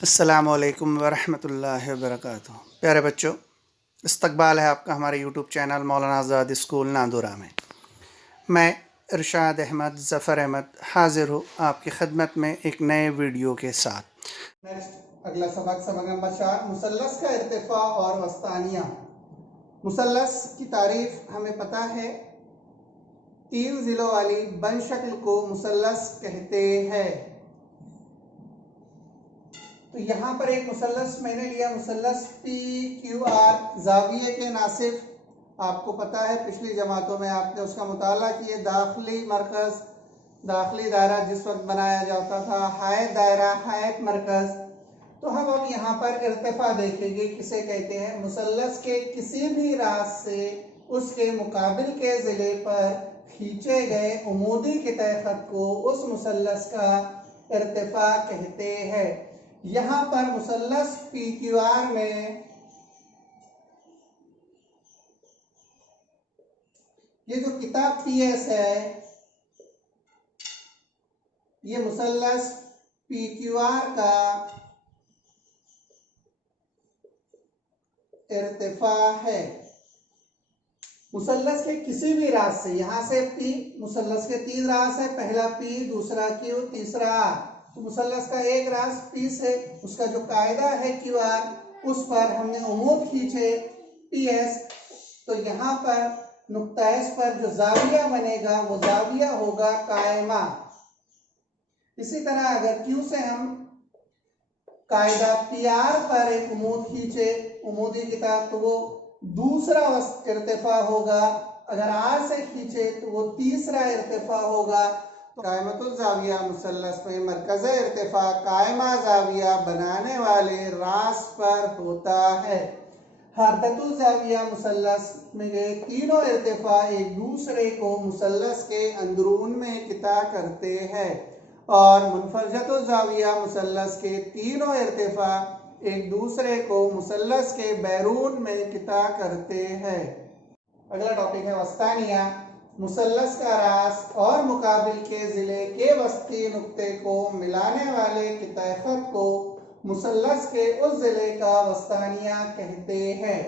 अस्सलामुअलैकुम वरहमतुल्लाहि वबरकातुहू। प्यारे बच्चों, इस्तकबाल है आपका हमारे यूट्यूब चैनल मौलाना आज़ाद स्कूल नांदुरा में। मैं इरशाद अहमद ज़फ़र अहमद हाज़िर हूँ आपकी खिदमत में एक नए वीडियो के साथ। नेक्स्ट अगला सबक नंबर 4, मुसल्लस का इर्तिफ़ा और वस्तानिया। मुसल्लस की तारीफ़ हमें पता है, 3 ज़िलों वाली बन शक्ल को मुसल्लस कहते हैं। तो यहाँ पर एक मुसल्लस मैंने लिया, मुसल्लस पी क्यू आर, जाविये के नासिब। आपको पता है पिछली जमातों में आपने उसका मुताला किया। दाखिली मरकज़, दाखिली दायरा जिस वक्त बनाया जाता था, हायत दायरा, हायत मरकज़। तो हम अब यहाँ पर इर्तिफा देखेंगे, किसे कहते हैं। मुसल्लस के किसी भी रास से उसके मुकाबिल के ज़िले पर खींचे गए उमूदी के तहत को उस मुसल्लस का इर्तिफा कहते हैं। यहाँ पर मुसल्लस पी क्यू आर में ये जो किताब पी एस है, ये मुसल्लस पी क्यू आर का इर्तिफा है। मुसल्लस के किसी भी रास से, यहां से पी, मुसल्लस के 3 रास है, पहला पी, दूसरा क्यू, तीसरा आर। तो मुसल्लस का एक रास पी से, उसका जो कायदा है क्यू आर, उस पर हमने उमूद खींचे पी एस। तो यहाँ पर नुक्ता एस पर जो जाविया बनेगा वो जाविया होगा कायमा। इसी तरह अगर क्यू से हम कायदा पी आर पर एक उमूद खींचे, उमूदी किताब, तो वो दूसरा इर्तिफा होगा। अगर आर से खींचे तो वो तीसरा इर्तिफा होगा। तो कायमतुल जाविया मुसल्लस में मरकज़ इर्तिफा कायमा जाविया बनाने वाले रास पर होता है। हरकतुल जाविया मुसल्लस में ये तीनों इर्तिफा एक दूसरे को मुसल्लस के अंदरून में किता करते हैं, और मुनफरजतुल जाविया मुसल्लस के तीनों इर्तिफा एक दूसरे को मुसल्लस के बैरून में किता करते हैं। अगला टॉपिक है वस्तानिया। मुसल्लस का रास और मुकाबिल के ज़िले के वस्ती नुक्ते को मिलाने वाले किता खत को मुसल्लस के उस ज़िले का वस्तानिया कहते हैं।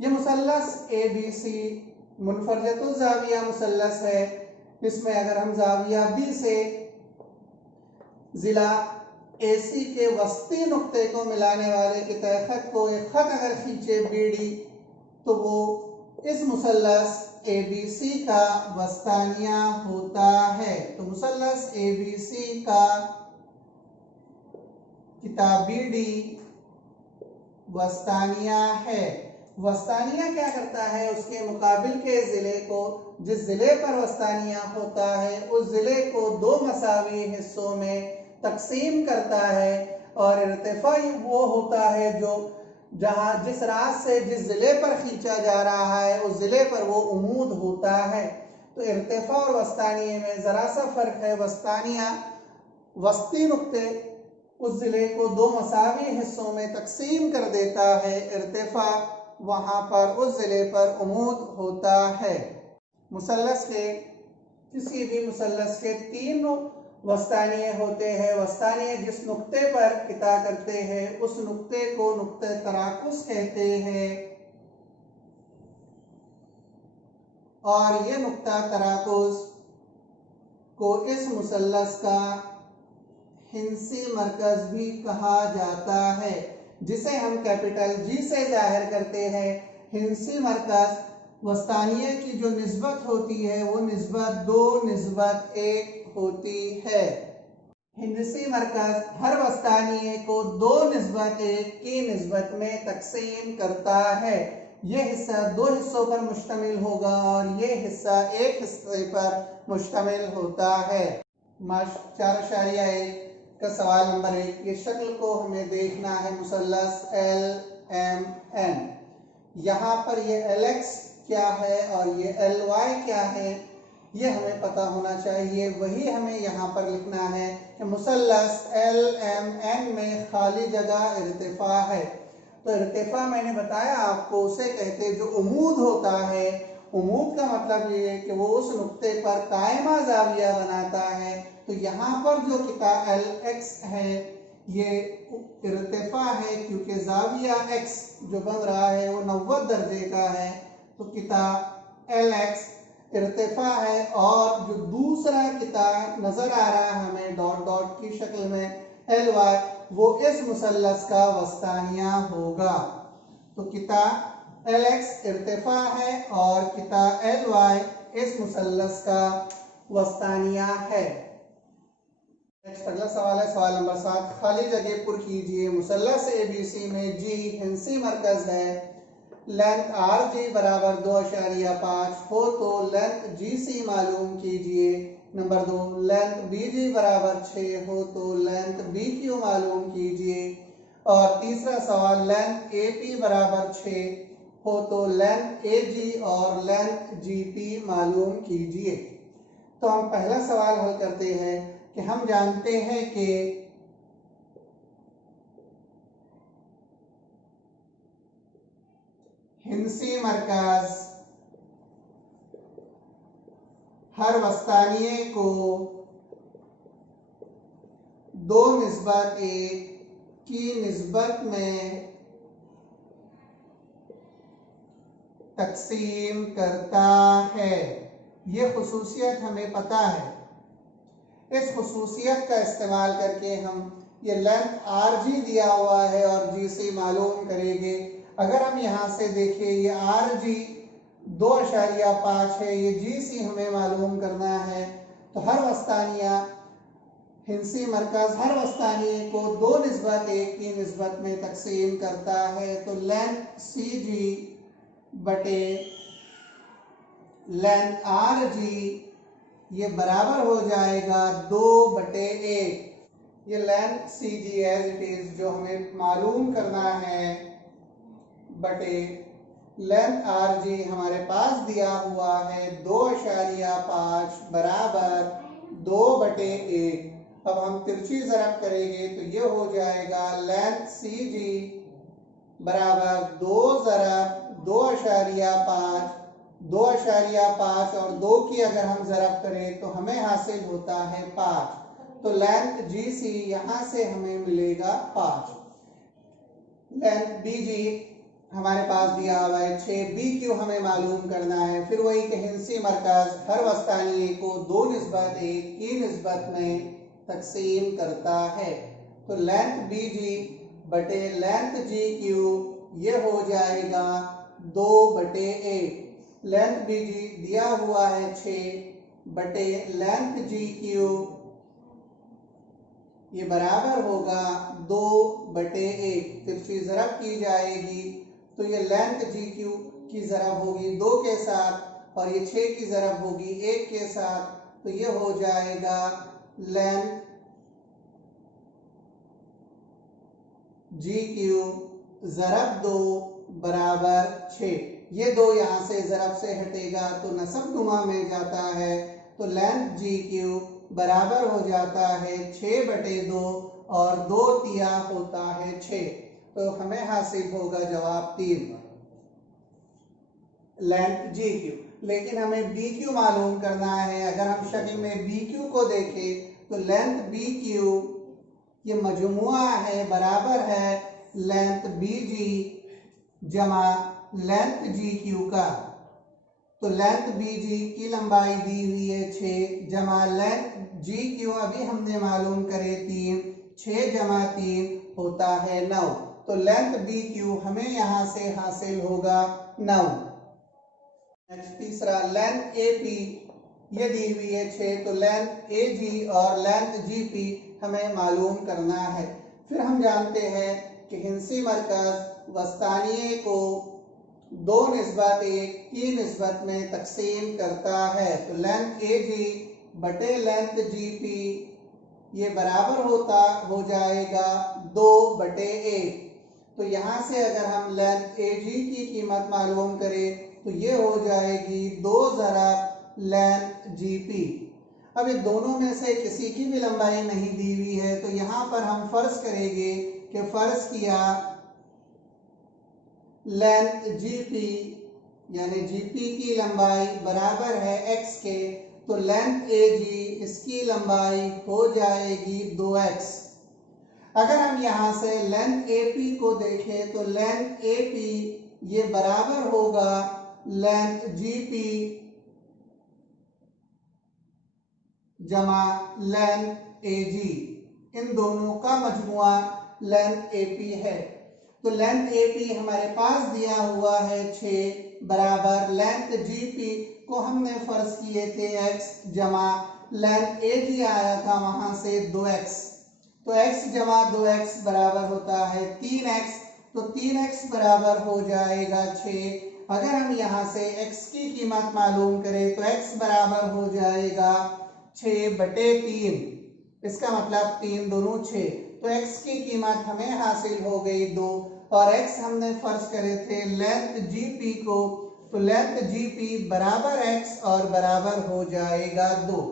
ये मुसल्लस ए बी सी मुनफरजतुल जाविया मुसल्लस है। इसमें अगर हम जाविया बी से ज़िला एसी के वस्ती नुक्ते को मिलाने वाले के खत को एक खत अगर खींचे बीडी, तो वो इस मुसल्लस ए बी सी का वस्तानिया होता है। तो मुसल्लस ए बी सी का किताब बीडी वस्तानिया है। वस्तानिया क्या करता है, उसके मुकाबिल के ज़िले को, जिस ज़िले पर वस्तानिया होता है, उस ज़िले को 2 मसावी हिस्सों में तकसीम करता है। और इर्तिफा वो होता है जो जहां जिस रास से जिस ज़िले पर खींचा जा रहा है उस ज़िले पर वो उमूद होता है। तो इर्तिफा और वस्तानिया में ज़रा सा फ़र्क है। वस्तानिया वस्ती नुक्ते उस ज़िले को 2 मसावी हिस्सों में तकसीम कर देता है। इर्तिफा वहां पर उस ज़िले पर उमूद होता है। मुसल्लस के किसी भी मुसल्लस के 3 वस्तानिये होते हैं। वस्तानिये जिस नुक्ते पर किता करते हैं उस नुक्ते को नुक्ते तराकुस कहते हैं, और ये नुक्ता तराकुस को इस मुसल्लस का हिंसी मरकज भी कहा जाता है, जिसे हम कैपिटल जी से जाहिर करते हैं। हिंसी मरकज वस्तानिये की जो निस्बत होती है वो निस्बत 2:1 होती है। हिंसी मरकज हर वस्तानिये को 2:1 की निस्बत में तकसीम करता है। ये हिस्सा 2 हिस्सों पर मुश्तमिल होगा और ये हिस्सा एक हिस्से पर मुश्तमिल होता है। 4.1 का सवाल नंबर 1, ये शक्ल को हमें देखना है, मुसल्लस एल एम एन। यहाँ पर ये एल एक्स क्या है और ये एल वाई क्या है, ये हमें पता होना चाहिए। वही हमें यहाँ पर लिखना है कि मुसल्लस एल एम एन में खाली जगह इर्तिफा है। तो इर्तिफा मैंने बताया आपको, उसे कहते जो उमूद होता है। उमूद का मतलब ये है कि वो उस नुक्ते पर कायमा जाविया बनाता है। तो यहाँ पर जो किता एल एक्स है, ये इर्तिफा है क्योंकि जाविया x जो बन रहा है वो 90 दर्जे का है, तो किता LX इर्तिफा है। और जो दूसरा किता नजर आ रहा है हमें डॉट डॉट की शक्ल में LY, वो इस मुसल्लस का वस्तानिया होगा। तो किता LX इर्तिफा है और किता LY इस मुसल्लस का वस्तानिया है। नेक्स्ट अगला सवाल है सवाल नंबर 7, खाली जगह पुर कीजिए। मुसल्लस ABC में G हिंसी मरकज है, लेंथ RG बराबर 2.5 हो तो लेंथ GC मालूम कीजिए। नंबर 2, लेंथ BG बराबर 6 हो तो लेंथ BQ मालूम कीजिए। और तीसरा सवाल, लेंथ AP बराबर 6 हो तो लेंथ AG और लेंथ GP मालूम कीजिए। तो हम पहला सवाल हल करते हैं कि हम जानते हैं कि हिंसी मरकज हर वस्तानिये को 2:1 की निस्बत में तकसीम करता है। ये खुसूसियत हमें पता है। इस खुसूसियत का इस्तेमाल करके हम ये लेंथ RG दिया हुआ है और GC मालूम करेंगे। अगर हम यहाँ से देखें ये RG 2.5 है, ये GC हमें मालूम करना है। तो हर वस्तानिया हिंसी मरकज हर वस्तानिये को 2:1 की निस्बत में तकसीम करता है। तो लेंथ CG बटे लेंथ RG ये बराबर हो जाएगा 2/1। ये length CG as it is जो हमें मालूम करना है बटे लेंथ RG हमारे पास दिया हुआ है 2.5 बराबर 2/1। अब हम तिरछी ज़रब करेंगे तो ये हो जाएगा लेंथ CG बराबर 2 ज़रब 2.5 2.5 और 2 की अगर हम ज़रब करें तो हमें हासिल होता है 5। तो लेंथ GC यहाँ से हमें मिलेगा 5। लेंथ BG हमारे पास दिया हुआ है 6, BQ हमें मालूम करना है। फिर वही कि हिंसी मरकज हर वस्तानिये को 2:1 की निस्बत में तकसीम करता है। तो लेंथ BG बटे लेंथ GQ ये हो जाएगा 2/1। लेंथ BG दिया हुआ है 6 बटे लेंथ GQ ये बराबर होगा 2/1। तिरछी ज़रब की जाएगी तो ये लेंथ GQ की ज़रब होगी 2 के साथ और ये 6 की ज़रब होगी 1 के साथ। तो ये हो जाएगा लेंथ GQ ज़रब 2 बराबर 6। ये 2 यहाँ से ज़रब से हटेगा तो नसब नुमा में जाता है। तो लेंथ GQ बराबर हो जाता है 6/2 और 2 तिया होता है 6। तो हमें हासिल होगा जवाब 3 लेंथ GQ। लेकिन हमें BQ मालूम करना है। अगर हम शक्ल में BQ को देखें तो लेंथ BQ ये मजमुआ है बराबर है लेंथ BG जमा लेंथ GQ का। तो लेंथ BG की लंबाई दी हुई है 6 जमा लेंथ GQ अभी हमने मालूम करे 3, 6 जमा 3 होता है 9। तो लेंथ BQ हमें यहाँ से हासिल होगा 9। नेक्स्ट तीसरा, लेंथ AP ये दी हुई है 6, तो लेंथ AG और लेंथ GP हमें मालूम करना है। फिर हम जानते हैं कि हिंसी मरकज वस्तानिये को 2:1 की निस्बत में तकसीम करता है। तो लेंथ AG बटे लेंथ GP ये बराबर हो जाएगा 2/1। तो यहाँ से अगर हम लेंथ AG की कीमत मालूम करें तो ये हो जाएगी 2 ज़रब लेंथ GP। अब ये दोनों में से किसी की भी लंबाई नहीं दी हुई है तो यहाँ पर हम फर्ज करेंगे कि फर्ज किया लेंथ GP यानी GP की लंबाई बराबर है x के, तो लेंथ AG इसकी लंबाई हो जाएगी 2x। अगर हम यहाँ से लेंथ AP को देखें तो लेंथ AP ये बराबर होगा लेंथ GP जमा लेंथ AG, इन दोनों का मजमुआ लेंथ AP है। तो लेंथ AP हमारे पास दिया हुआ है 6 बराबर लेंथ GP को हमने फर्ज किए थे x जमा लेंथ AG आया था वहां से 2x, तो x जमा 2x बराबर होता है 3x, तो 3x बराबर हो जाएगा 6। अगर हम यहाँ से x की कीमत मालूम करें तो x बराबर हो जाएगा 6/3, इसका मतलब 3 दूनी 6, तो x की कीमत हमें हासिल हो गई 2 और x हमने फर्ज करे थे लेंथ GP को, तो लेंथ GP बराबर x और बराबर हो जाएगा 2।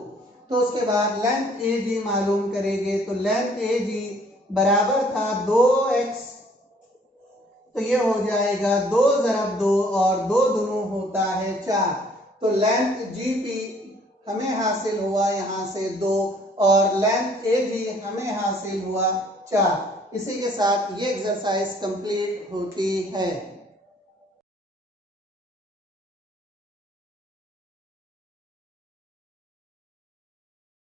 तो उसके बाद लेंथ AG मालूम करेंगे, तो लेंथ AG बराबर था 2x, तो ये हो जाएगा 2 ज़रब 2 और 2 दूनी होता है 4, तो लेंथ GP हमें हासिल हुआ यहाँ से 2 और लेंथ AG हमें हासिल हुआ 4। इसी के साथ ये एक्सरसाइज कंप्लीट होती है।